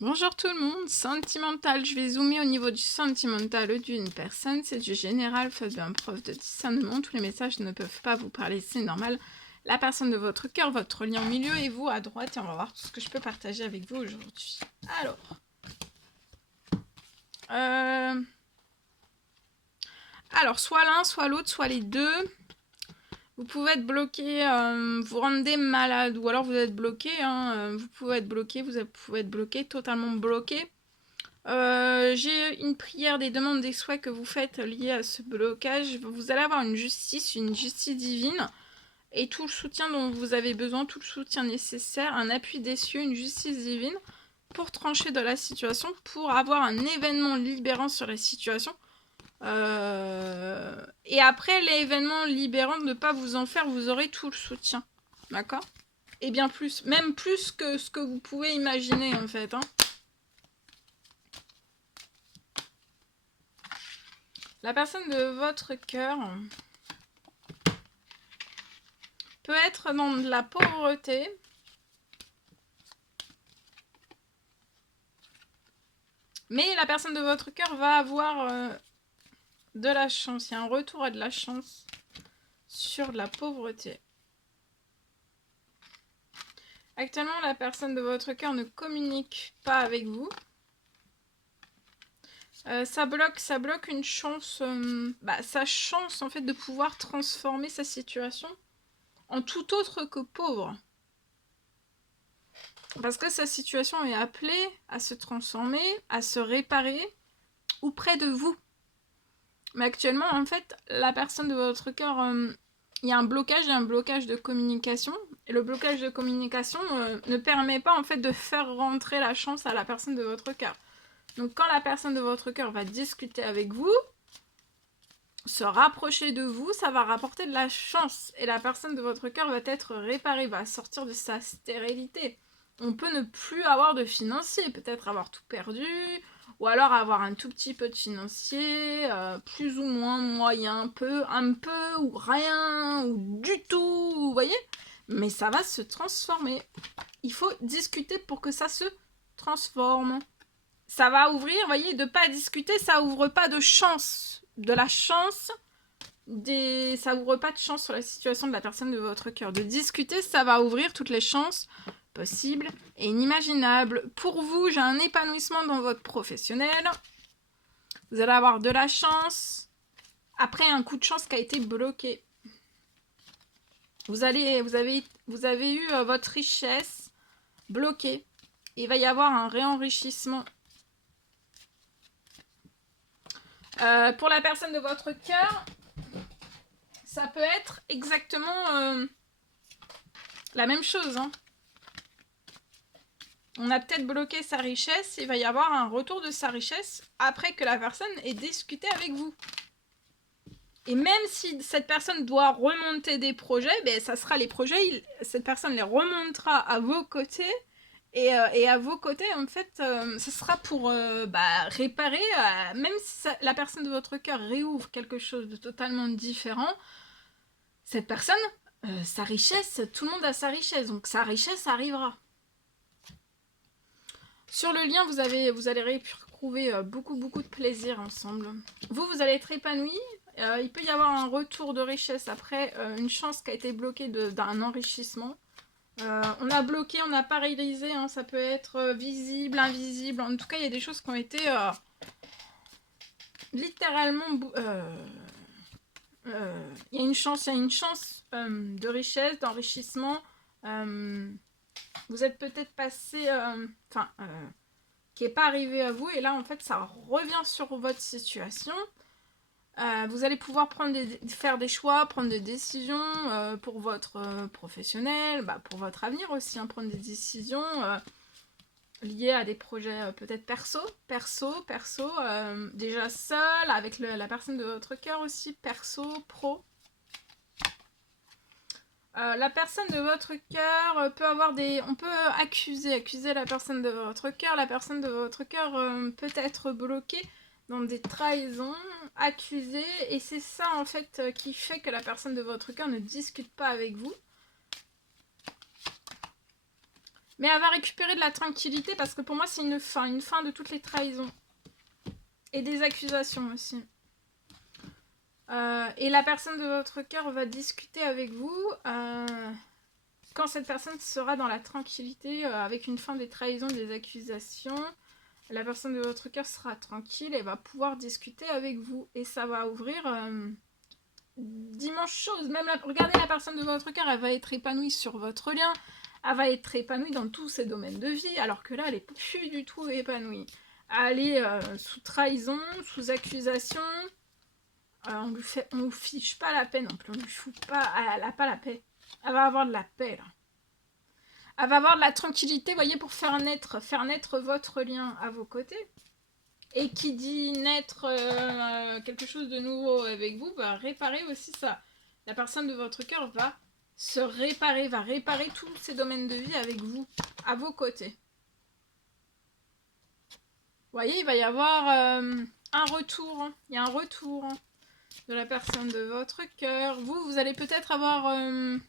Bonjour tout le monde, sentimental. Je vais zoomer au niveau du sentimental d'une personne. C'est du général, faites bien preuve de discernement. Tous les messages ne peuvent pas vous parler, c'est normal. La personne de votre cœur, votre lien au milieu et vous à droite. Et on va voir tout ce que je peux partager avec vous aujourd'hui. Alors, soit l'un, soit l'autre, soit les deux. Vous pouvez être bloqué, vous rendez malade, ou alors vous êtes bloqué. Vous pouvez être bloqué, vous pouvez être bloqué, totalement bloqué. J'ai une prière, des demandes, des souhaits que vous faites liés à ce blocage. Vous allez avoir une justice divine et tout le soutien dont vous avez besoin, tout le soutien nécessaire, un appui des cieux, une justice divine pour trancher de la situation, pour avoir un événement libérant sur la situation. Et après l'événement libérant, ne pas vous en faire, vous aurez tout le soutien. D'accord ? Et bien plus, même plus que ce que vous pouvez imaginer en fait. La personne de votre cœur peut être dans de la pauvreté. Mais la personne de votre cœur va avoir de la chance. Il y a un retour à de la chance sur de la pauvreté. Actuellement, la personne de votre cœur ne communique pas avec vous. Ça bloque une chance, sa chance en fait de pouvoir transformer sa situation en tout autre que pauvre. Parce que sa situation est appelée à se transformer, à se réparer, ou près de vous. Mais actuellement, en fait, la personne de votre cœur, il y a un blocage de communication. Et le blocage de communication ne permet pas en fait de faire rentrer la chance à la personne de votre cœur. Donc quand la personne de votre cœur va discuter avec vous, se rapprocher de vous, ça va rapporter de la chance. Et la personne de votre cœur va être réparée, va sortir de sa stérilité. On peut ne plus avoir de financier, peut-être avoir tout perdu, ou alors avoir un tout petit peu de financier, plus ou moins moyen, un peu, ou rien, ou du tout, vous voyez ? Mais ça va se transformer. Il faut discuter pour que ça se transforme. Ça va ouvrir, vous voyez, de pas discuter, ça ouvre pas de chance. De la chance, ça ouvre pas de chance sur la situation de la personne de votre cœur. De discuter, ça va ouvrir toutes les chances possibles et inimaginables. Pour vous, j'ai un épanouissement dans votre professionnel. Vous allez avoir de la chance. Après un coup de chance qui a été bloqué. Vous avez eu votre richesse bloquée. Il va y avoir un réenrichissement. Pour la personne de votre cœur, ça peut être exactement la même chose. On a peut-être bloqué sa richesse, il va y avoir un retour de sa richesse après que la personne ait discuté avec vous. Et même si cette personne doit remonter des projets, ça sera les projets, cette personne les remontera à vos côtés. Et à vos côtés, en fait, ce sera pour réparer, même si la personne de votre cœur réouvre quelque chose de totalement différent, cette personne, sa richesse, tout le monde a sa richesse, donc sa richesse arrivera. Sur le lien, vous allez retrouver beaucoup de plaisir ensemble. Vous allez être épanoui. Il peut y avoir un retour de richesse après une chance qui a été bloquée d'un enrichissement. On a bloqué, on a paralysé, ça peut être visible, invisible. En tout cas, il y a des choses qui ont été littéralement... il y a une chance de richesse, d'enrichissement. Vous êtes peut-être passé... qui n'est pas arrivé à vous, et là, en fait, ça revient sur votre situation. Vous allez pouvoir faire des choix, prendre des décisions pour votre professionnel, pour votre avenir aussi, prendre des décisions liées à des projets peut-être perso, déjà seul, avec la personne de votre cœur aussi, perso, pro. La personne de votre cœur peut avoir on peut accuser la personne de votre cœur. La personne de votre cœur peut être bloquée dans des trahisons, accusée, et c'est ça en fait qui fait que la personne de votre cœur ne discute pas avec vous. Mais elle va récupérer de la tranquillité parce que pour moi, c'est une fin de toutes les trahisons. Et des accusations aussi. Et la personne de votre cœur va discuter avec vous quand cette personne sera dans la tranquillité avec une fin des trahisons, des accusations. La personne de votre cœur sera tranquille et va pouvoir discuter avec vous. Et ça va ouvrir d'immenses choses. Même regardez la personne de votre cœur, elle va être épanouie sur votre lien. Elle va être épanouie dans tous ses domaines de vie. Alors que là, elle n'est plus du tout épanouie. Elle est sous trahison, sous accusation. On lui fiche pas la paix non plus. On lui fout pas... Elle n'a pas la paix. Elle va avoir de la paix là. Elle va avoir de la tranquillité, vous voyez, pour faire naître votre lien à vos côtés. Et qui dit naître quelque chose de nouveau avec vous, va réparer aussi ça. La personne de votre cœur va se réparer, va réparer tous ces domaines de vie avec vous, à vos côtés. Vous voyez, il va y avoir un retour. Il y a un retour de la personne de votre cœur. Vous allez peut-être avoir une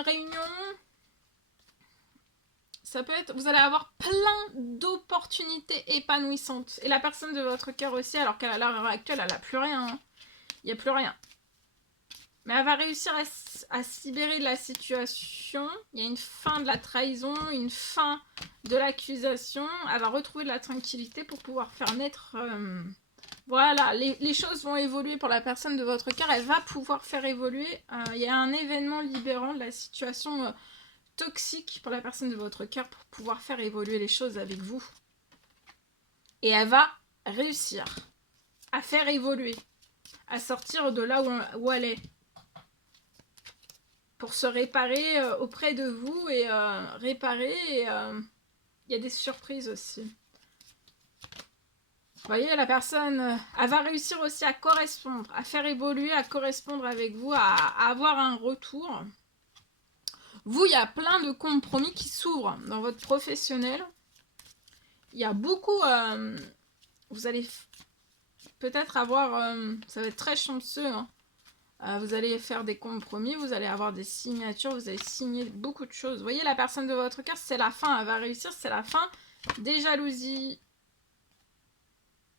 réunion. Ça peut être, vous allez avoir plein d'opportunités épanouissantes. Et la personne de votre cœur aussi, alors qu'à l'heure actuelle, elle n'a plus rien. Hein. Il n'y a plus rien. Mais elle va réussir à se libérer de la situation. Il y a une fin de la trahison, une fin de l'accusation. Elle va retrouver de la tranquillité pour pouvoir faire naître... Voilà, les choses vont évoluer pour la personne de votre cœur. Elle va pouvoir faire évoluer. Il y a un événement libérant de la situation... toxique pour la personne de votre cœur pour pouvoir faire évoluer les choses avec vous. Et elle va réussir à faire évoluer, à sortir de là où elle est, pour se réparer auprès de vous et réparer. Et il y a des surprises aussi. Vous voyez, la personne, elle va réussir aussi à correspondre, à faire évoluer, à correspondre avec vous, à avoir un retour. Vous, il y a plein de compromis qui s'ouvrent dans votre professionnel. Il y a beaucoup... vous allez peut-être avoir... ça va être très chanceux. Hein. Vous allez faire des compromis, vous allez avoir des signatures, vous allez signer beaucoup de choses. Vous voyez, la personne de votre cœur, c'est la fin. Elle va réussir, c'est la fin des jalousies.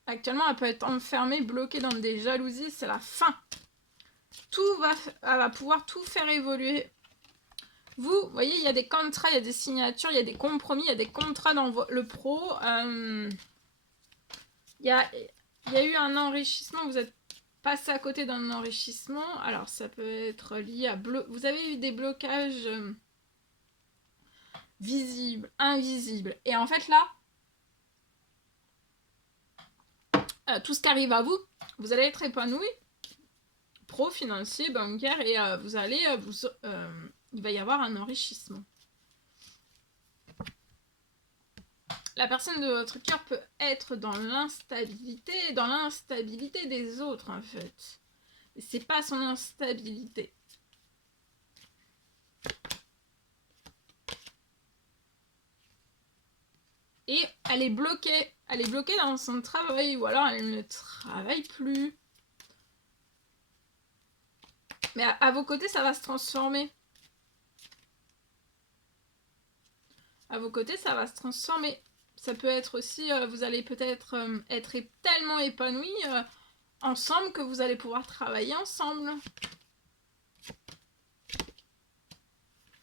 Actuellement, elle peut être enfermée, bloquée dans des jalousies. C'est la fin. Elle va pouvoir tout faire évoluer. Vous voyez, il y a des contrats, il y a des signatures, il y a des compromis, il y a des contrats dans le pro. Il y a eu un enrichissement, vous êtes passé à côté d'un enrichissement. Alors, ça peut être lié à... Vous avez eu des blocages visibles, invisibles. Et en fait, là, tout ce qui arrive à vous, vous allez être épanoui. Pro, financier, bancaire, et vous allez... il va y avoir un enrichissement. La personne de votre cœur peut être dans l'instabilité des autres, en fait. Et c'est pas son instabilité. Et elle est bloquée. Elle est bloquée dans son travail, ou alors elle ne travaille plus. Mais à vos côtés, ça va se transformer. À vos côtés, ça va se transformer. Ça peut être aussi, vous allez peut-être être tellement épanouis ensemble que vous allez pouvoir travailler ensemble.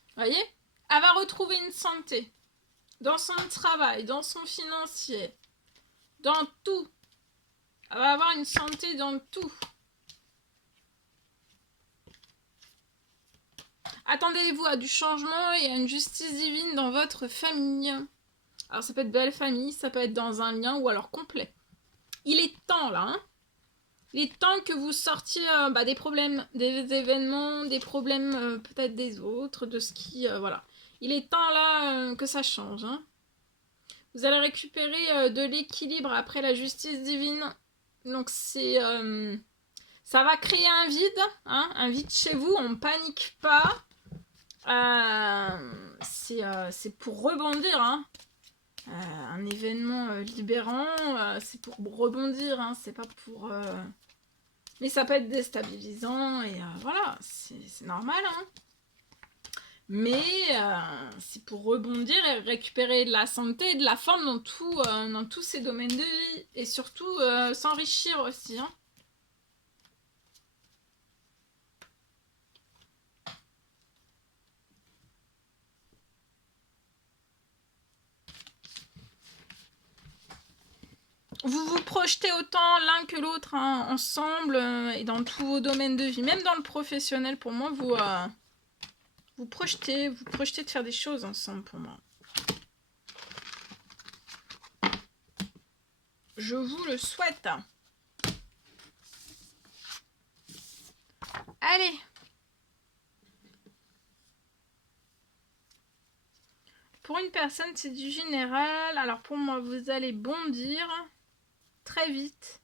Vous voyez? Elle va retrouver une santé dans son travail, dans son financier, dans tout. Elle va avoir une santé dans tout. Attendez-vous à du changement et à une justice divine dans votre famille. Alors ça peut être belle famille, ça peut être dans un lien ou alors complet. Il est temps là, hein. Il est temps que vous sortiez des problèmes, des événements, des problèmes peut-être des autres, de ce qui... voilà. Il est temps là que ça change. Hein. Vous allez récupérer de l'équilibre après la justice divine. Donc c'est... ça va créer un vide, hein, un vide chez vous, on ne panique pas. C'est pour rebondir, hein. Un événement libérant, c'est pour rebondir, hein, c'est pas pour... Mais ça peut être déstabilisant, et voilà, c'est normal, hein. Mais c'est pour rebondir et récupérer de la santé et de la forme dans tous ces domaines de vie. Et surtout s'enrichir aussi. Hein. Vous vous projetez autant l'un que l'autre hein, ensemble et dans tous vos domaines de vie. Même dans le professionnel, pour moi, vous projetez de faire des choses ensemble pour moi. Je vous le souhaite. Allez. Pour une personne, c'est du général. Alors pour moi, vous allez bondir très vite.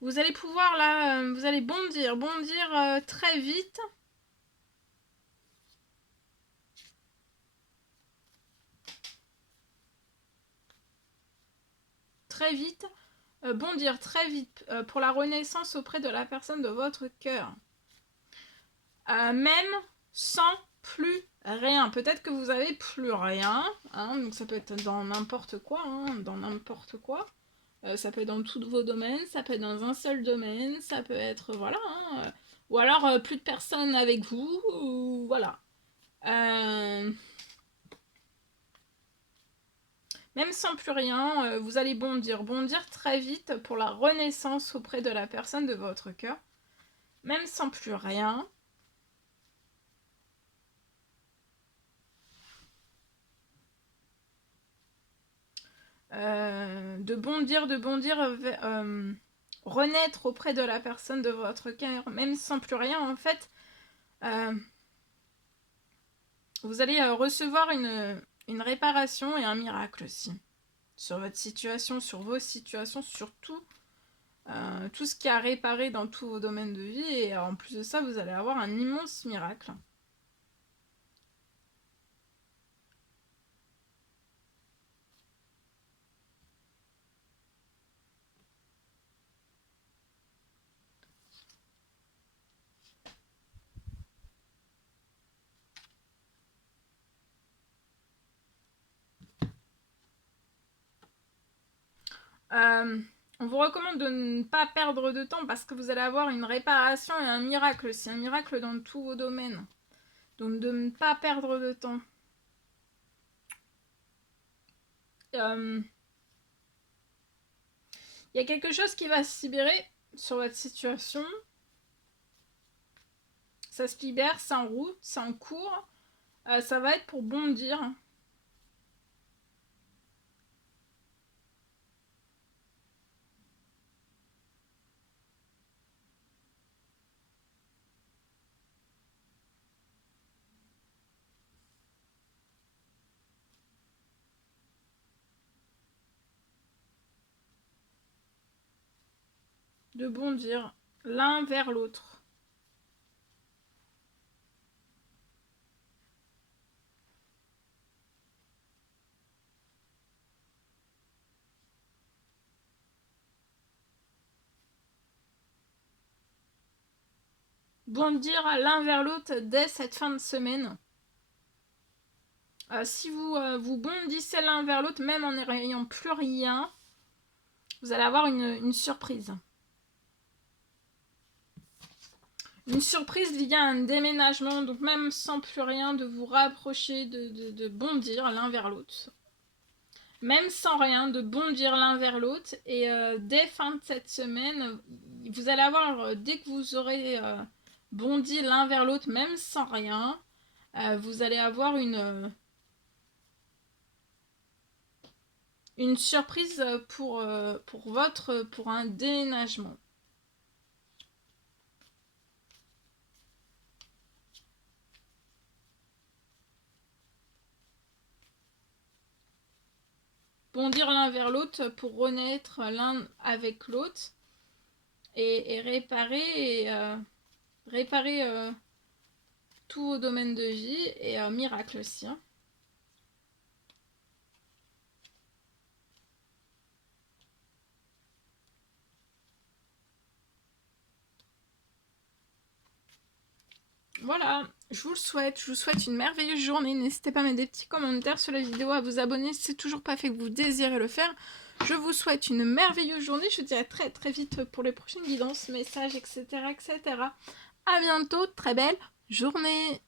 Vous allez pouvoir là, vous allez bondir très vite. Très vite. Bondir très vite pour la renaissance auprès de la personne de votre cœur. Même sans plus rien. Peut-être que vous avez plus rien. Hein, donc ça peut être dans n'importe quoi. Hein, dans n'importe quoi. Ça peut être dans tous vos domaines. Ça peut être dans un seul domaine. Ça peut être... Voilà. Hein, ou alors plus de personnes avec vous. Ou, voilà. Même sans plus rien, vous allez bondir très vite pour la renaissance auprès de la personne de votre cœur. Même sans plus rien. De bondir, renaître auprès de la personne de votre cœur, même sans plus rien, en fait, vous allez recevoir une réparation et un miracle aussi. Sur votre situation, sur vos situations, sur tout ce qui a réparé dans tous vos domaines de vie. Et en plus de ça, vous allez avoir un immense miracle. On vous recommande de ne pas perdre de temps parce que vous allez avoir une réparation et un miracle. C'est un miracle dans tous vos domaines. Donc de ne pas perdre de temps. Il y a quelque chose qui va se libérer sur votre situation. Ça se libère, c'est en route, c'est en cours. Ça va être pour bondir. De bondir l'un vers l'autre. Bondir l'un vers l'autre dès cette fin de semaine. Si vous bondissez l'un vers l'autre, même en n'ayant plus rien, vous allez avoir une surprise. Une surprise liée à un déménagement, donc même sans plus rien, de vous rapprocher, de bondir l'un vers l'autre. Même sans rien, de bondir l'un vers l'autre. Et dès fin de cette semaine, vous allez avoir, dès que vous aurez bondi l'un vers l'autre, même sans rien, vous allez avoir une surprise pour un déménagement. Bondir l'un vers l'autre pour renaître l'un avec l'autre et réparer tous vos domaines de vie et miracle aussi. Hein. Voilà, je vous souhaite une merveilleuse journée. N'hésitez pas à mettre des petits commentaires sur la vidéo, à vous abonner si c'est toujours pas fait que vous désirez le faire. Je vous souhaite une merveilleuse journée. Je vous dis à très très vite pour les prochaines guidances, messages, etc. etc. À bientôt, très belle journée.